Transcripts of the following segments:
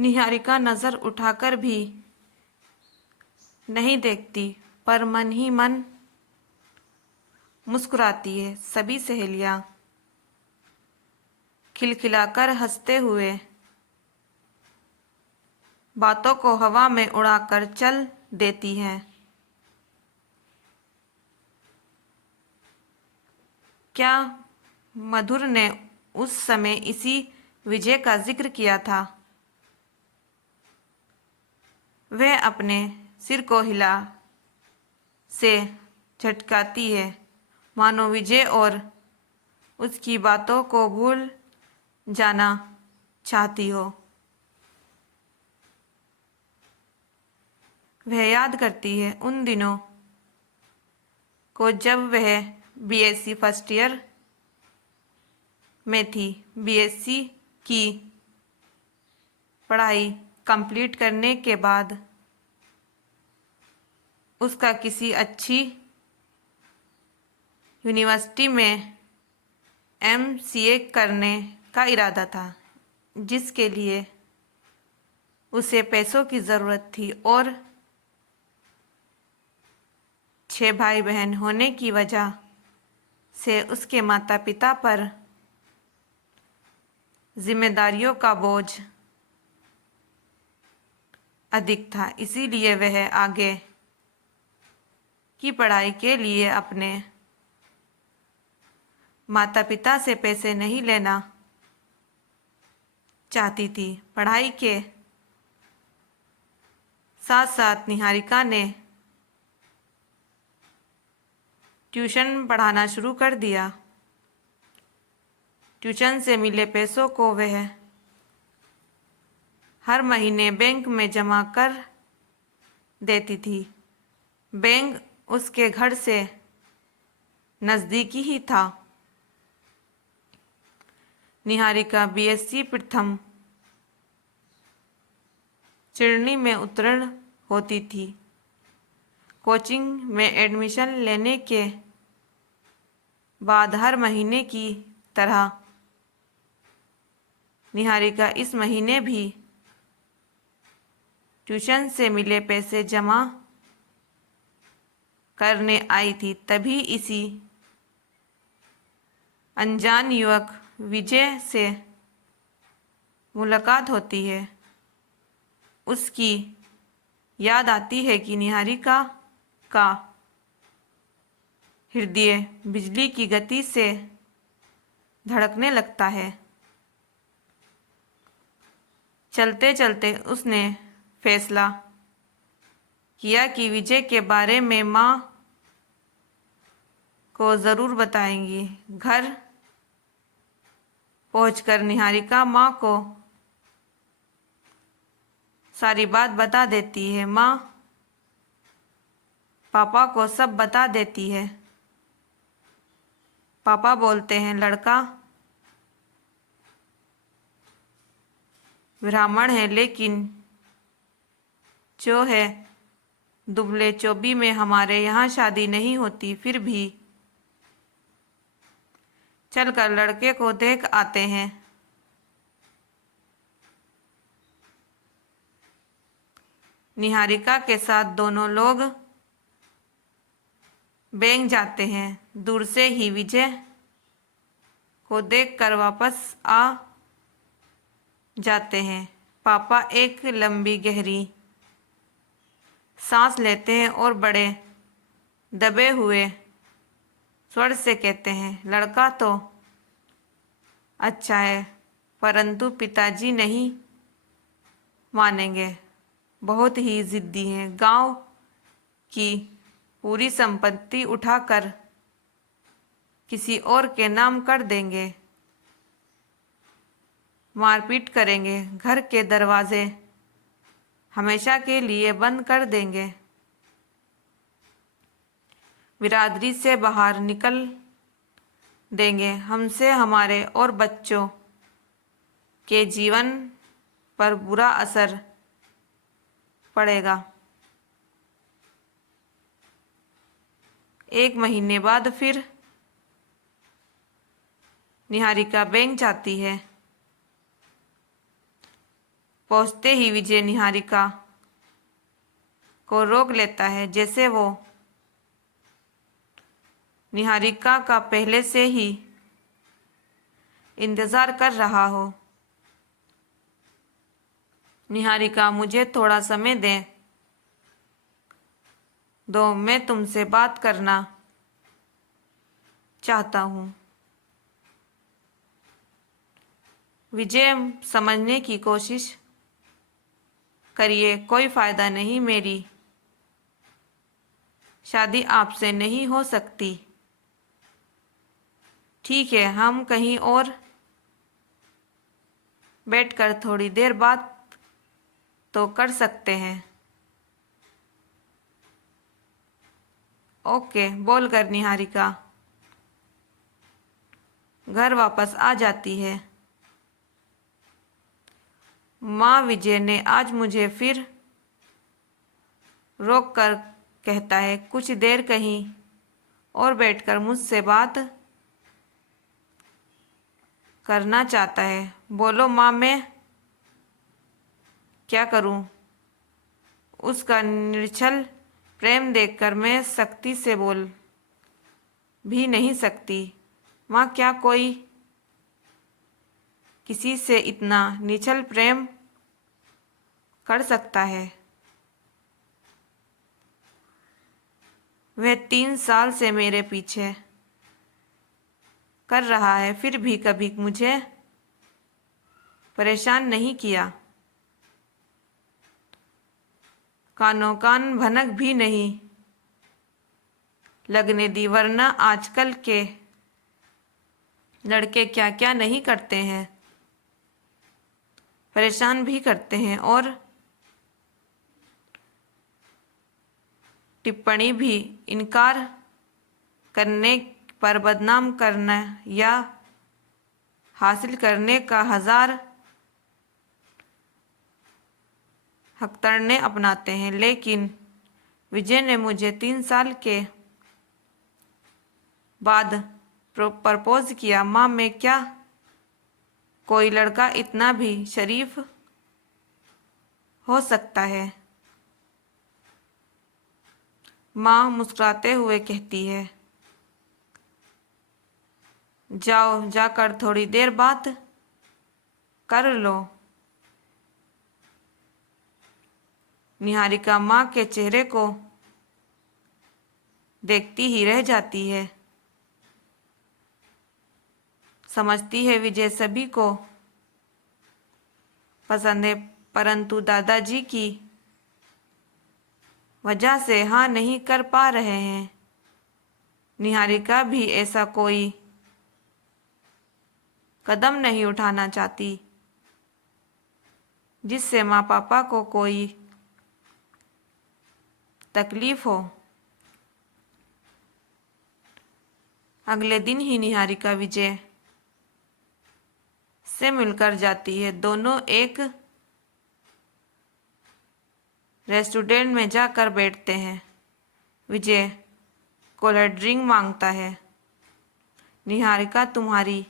निहारिका नजर उठाकर भी नहीं देखती, पर मन ही मन मुस्कुराती है। सभी सहेलियां खिलखिलाकर हंसते हुए बातों को हवा में उड़ाकर चल देती हैं। क्या मधुर ने उस समय इसी विजय का जिक्र किया था? वह अपने सिर को हिला से झटकाती है, मानो विजय और उसकी बातों को भूल जाना चाहती हो। वह याद करती है उन दिनों को जब वह बीएससी फर्स्ट ईयर में थी। बीएससी की पढ़ाई कंप्लीट करने के बाद उसका किसी अच्छी यूनिवर्सिटी में एमसीए करने का इरादा था, जिसके लिए उसे पैसों की ज़रूरत थी और 6 भाई बहन होने की वजह से उसके माता पिता पर जिम्मेदारियों का बोझ अधिक था। इसीलिए वह आगे की पढ़ाई के लिए अपने माता पिता से पैसे नहीं लेना चाहती थी। पढ़ाई के साथ साथ निहारिका ने ट्यूशन पढ़ाना शुरू कर दिया। ट्यूशन से मिले पैसों को वह हर महीने बैंक में जमा कर देती थी। बैंक उसके घर से नज़दीकी ही था। निहारिका बीएससी प्रथम श्रेणी में उत्तीर्ण होती थी। कोचिंग में एडमिशन लेने के बाद हर महीने की तरह निहारिका इस महीने भी ट्यूशन से मिले पैसे जमा करने आई थी। तभी इसी अनजान युवक विजय से मुलाकात होती है। उसकी याद आती है कि निहारिका का हृदय बिजली की गति से धड़कने लगता है। चलते चलते उसने फैसला किया कि विजय के बारे में माँ को ज़रूर बताएंगी। घर पहुंचकर निहारिका माँ को सारी बात बता देती है। माँ पापा को सब बता देती है। पापा बोलते हैं, लड़का ब्राह्मण है, लेकिन जो है दुबले चोबी में हमारे यहाँ शादी नहीं होती। फिर भी चलकर लड़के को देख आते हैं। निहारिका के साथ दोनों लोग बैंक जाते हैं। दूर से ही विजय को देखकर वापस आ जाते हैं। पापा एक लंबी गहरी सांस लेते हैं और बड़े दबे हुए स्वर से कहते हैं, लड़का तो अच्छा है, परंतु पिताजी नहीं मानेंगे, बहुत ही जिद्दी हैं। गांव की पूरी संपत्ति उठाकर किसी और के नाम कर देंगे, मारपीट करेंगे, घर के दरवाजे हमेशा के लिए बंद कर देंगे, बिरादरी से बाहर निकल देंगे। हमसे हमारे और बच्चों के जीवन पर बुरा असर पड़ेगा। 1 महीने बाद फिर निहारिका बैंक जाती है। पहुंचते ही विजय निहारिका को रोक लेता है, जैसे वो निहारिका का पहले से ही इंतजार कर रहा हो। निहारिका, मुझे थोड़ा समय दें दो, मैं तुमसे बात करना चाहता हूँ। विजय, समझने की कोशिश करिए, कोई फायदा नहीं, मेरी शादी आपसे नहीं हो सकती। ठीक है, हम कहीं और बैठकर थोड़ी देर बात तो कर सकते हैं। ओके, बोलकर निहारिका घर वापस आ जाती है। माँ, विजय ने आज मुझे फिर रोक कर कहता है कुछ देर कहीं और बैठकर मुझसे बात करना चाहता है। बोलो माँ, मैं क्या करूँ? उसका निर्छल प्रेम देखकर मैं सख्ती से बोल भी नहीं सकती। माँ, क्या कोई किसी से इतना निश्चल प्रेम कर सकता है? वह 3 साल से मेरे पीछे कर रहा है, फिर भी कभी मुझे परेशान नहीं किया, कानों कान भनक भी नहीं लगने दी, वरना आजकल के लड़के क्या क्या नहीं करते हैं, परेशान भी करते हैं और टिप्पणी भी इनकार करने पर बदनाम करना या हासिल करने का हजार हकतरने अपनाते हैं। लेकिन विजय ने मुझे 3 साल के बाद प्रपोज किया। माँ, मैं क्या कोई लड़का इतना भी शरीफ हो सकता है? माँ मुस्कुराते हुए कहती है, जाओ, जाकर थोड़ी देर बात कर लो। निहारिका माँ के चेहरे को देखती ही रह जाती है। समझती है विजय सभी को पसंद है, परंतु दादाजी की वजह से हाँ नहीं कर पा रहे हैं। निहारिका भी ऐसा कोई कदम नहीं उठाना चाहती जिससे माँ पापा को कोई तकलीफ हो। अगले दिन ही निहारिका विजय से मिलकर जाती है। दोनों एक रेस्टोरेंट में जाकर बैठते हैं। विजय कोल्ड ड्रिंक मांगता है। निहारिका, तुम्हारी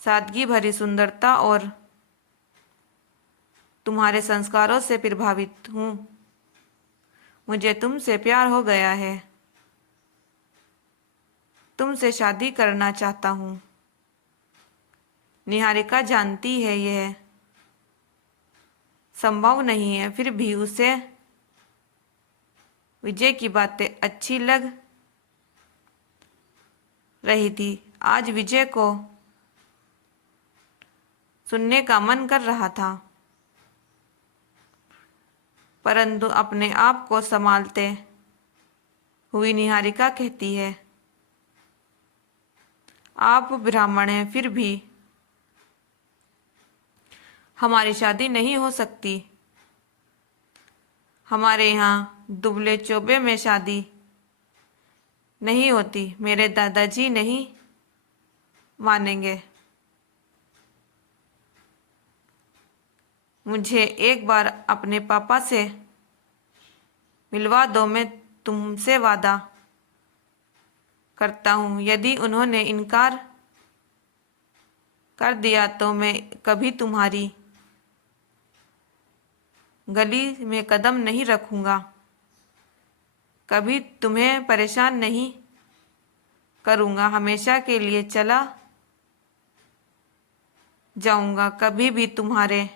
सादगी भरी सुंदरता और तुम्हारे संस्कारों से प्रभावित हूँ। मुझे तुमसे प्यार हो गया है, तुमसे शादी करना चाहता हूँ। निहारिका जानती है यह संभव नहीं है, फिर भी उसे विजय की बातें अच्छी लग रही थी। आज विजय को सुनने का मन कर रहा था, परंतु अपने आप को संभालते हुई निहारिका कहती है, आप ब्राह्मण हैं, फिर भी हमारी शादी नहीं हो सकती। हमारे यहाँ दुबले चोबे में शादी नहीं होती। मेरे दादाजी नहीं मानेंगे। मुझे एक बार अपने पापा से मिलवा दो, मैं तुमसे वादा करता हूँ, यदि उन्होंने इनकार कर दिया तो मैं कभी तुम्हारी गली में कदम नहीं रखूँगा, कभी तुम्हें परेशान नहीं करूँगा, हमेशा के लिए चला जाऊँगा, कभी भी तुम्हारे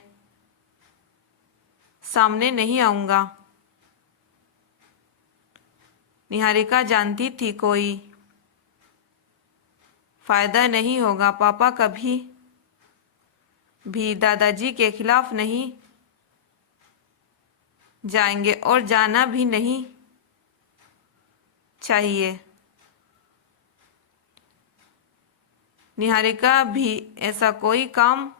सामने नहीं आऊँगा। निहारिका जानती थी कोई फायदा नहीं होगा, पापा कभी भी दादाजी के खिलाफ नहीं जाएंगे और जाना भी नहीं चाहिए। निहारिका भी ऐसा कोई काम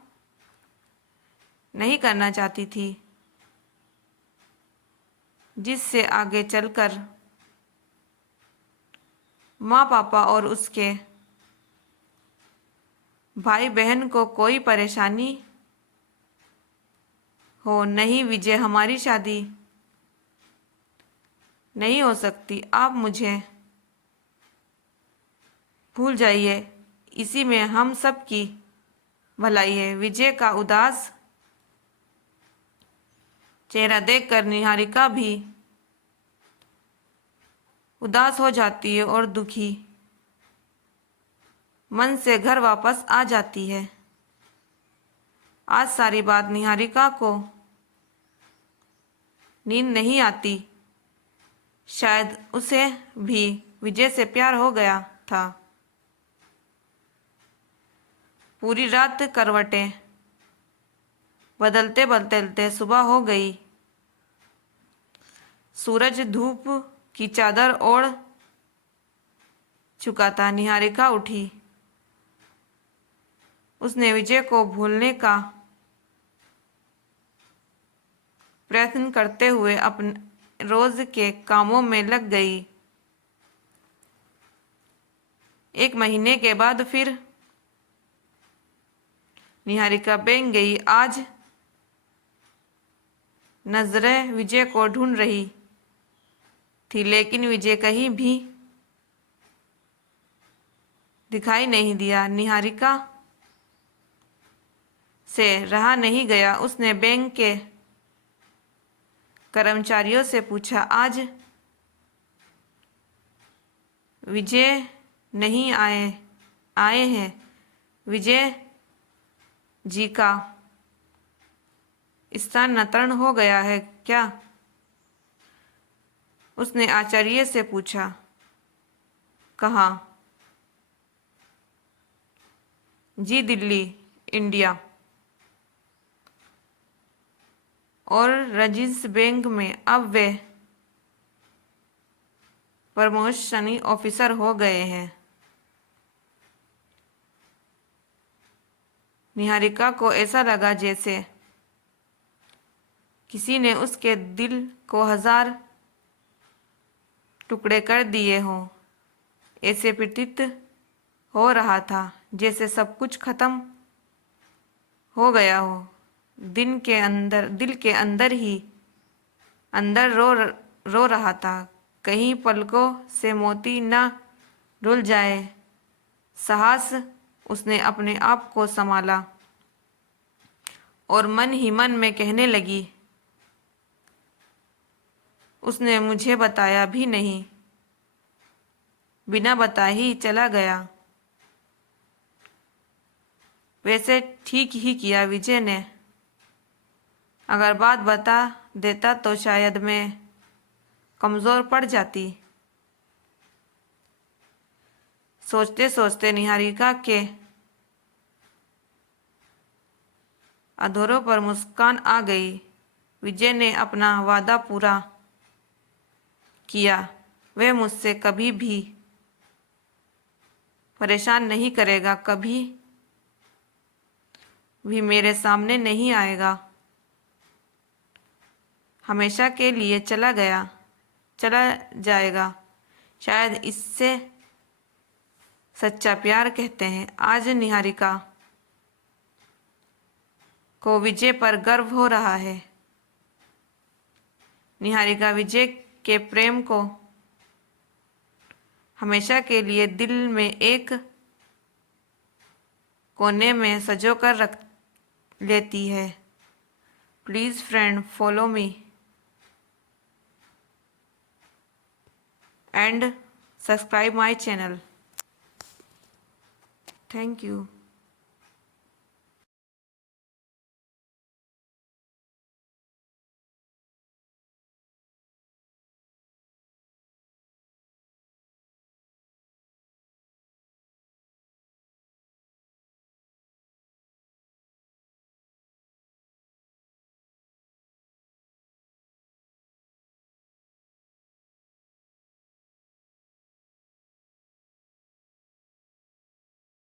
नहीं करना चाहती थी जिससे आगे चलकर माँ पापा और उसके भाई बहन को कोई परेशानी हो। नहीं विजय, हमारी शादी नहीं हो सकती, आप मुझे भूल जाइए, इसी में हम सब की भलाई है। विजय का उदास चेहरा देखकर निहारिका भी उदास हो जाती है और दुखी मन से घर वापस आ जाती है। आज सारी बात निहारिका को नींद नहीं आती। शायद उसे भी विजय से प्यार हो गया था। पूरी रात करवटें बदलते बदलते सुबह हो गई। सूरज धूप की चादर ओढ़ चुका था। निहारिका उठी। उसने विजय को भूलने का प्रयत्न करते हुए अपने रोज के कामों में लग गई। 1 महीने के बाद फिर निहारिका बैंक गई। आज नजरें विजय को ढूंढ रही थी, लेकिन विजय कहीं भी दिखाई नहीं दिया। निहारिका से रहा नहीं गया। उसने बैंक के कर्मचारियों से पूछा, आज विजय नहीं आए हैं? विजय जी का स्थानांतरण हो गया है क्या? उसने आचार्य से पूछा। कहाँ? जी दिल्ली, इंडिया। और रजिस बैंक में अब वे प्रमोशनी ऑफिसर हो गए हैं। निहारिका को ऐसा लगा जैसे किसी ने उसके दिल को 1000 टुकड़े कर दिए हों। ऐसे प्रतीत हो रहा था जैसे सब कुछ खत्म हो गया हो। दिल के अंदर ही अंदर रो रहा था, कहीं पलकों से मोती न रुल जाए। साहस उसने अपने आप को संभाला और मन ही मन में कहने लगी, उसने मुझे बताया भी नहीं, बिना बताए ही चला गया। वैसे ठीक ही किया विजय ने। अगर बात बता देता तो शायद मैं कमज़ोर पड़ जाती। सोचते सोचते निहारिका के अधरों पर मुस्कान आ गई। विजय ने अपना वादा पूरा किया। वह मुझसे कभी भी परेशान नहीं करेगा, कभी भी मेरे सामने नहीं आएगा, हमेशा के लिए चला जाएगा। शायद इससे सच्चा प्यार कहते हैं। आज निहारिका को विजय पर गर्व हो रहा है। निहारिका विजय के प्रेम को हमेशा के लिए दिल में एक कोने में सजो कर रख लेती है। Please friend follow me and subscribe my channel. Thank you.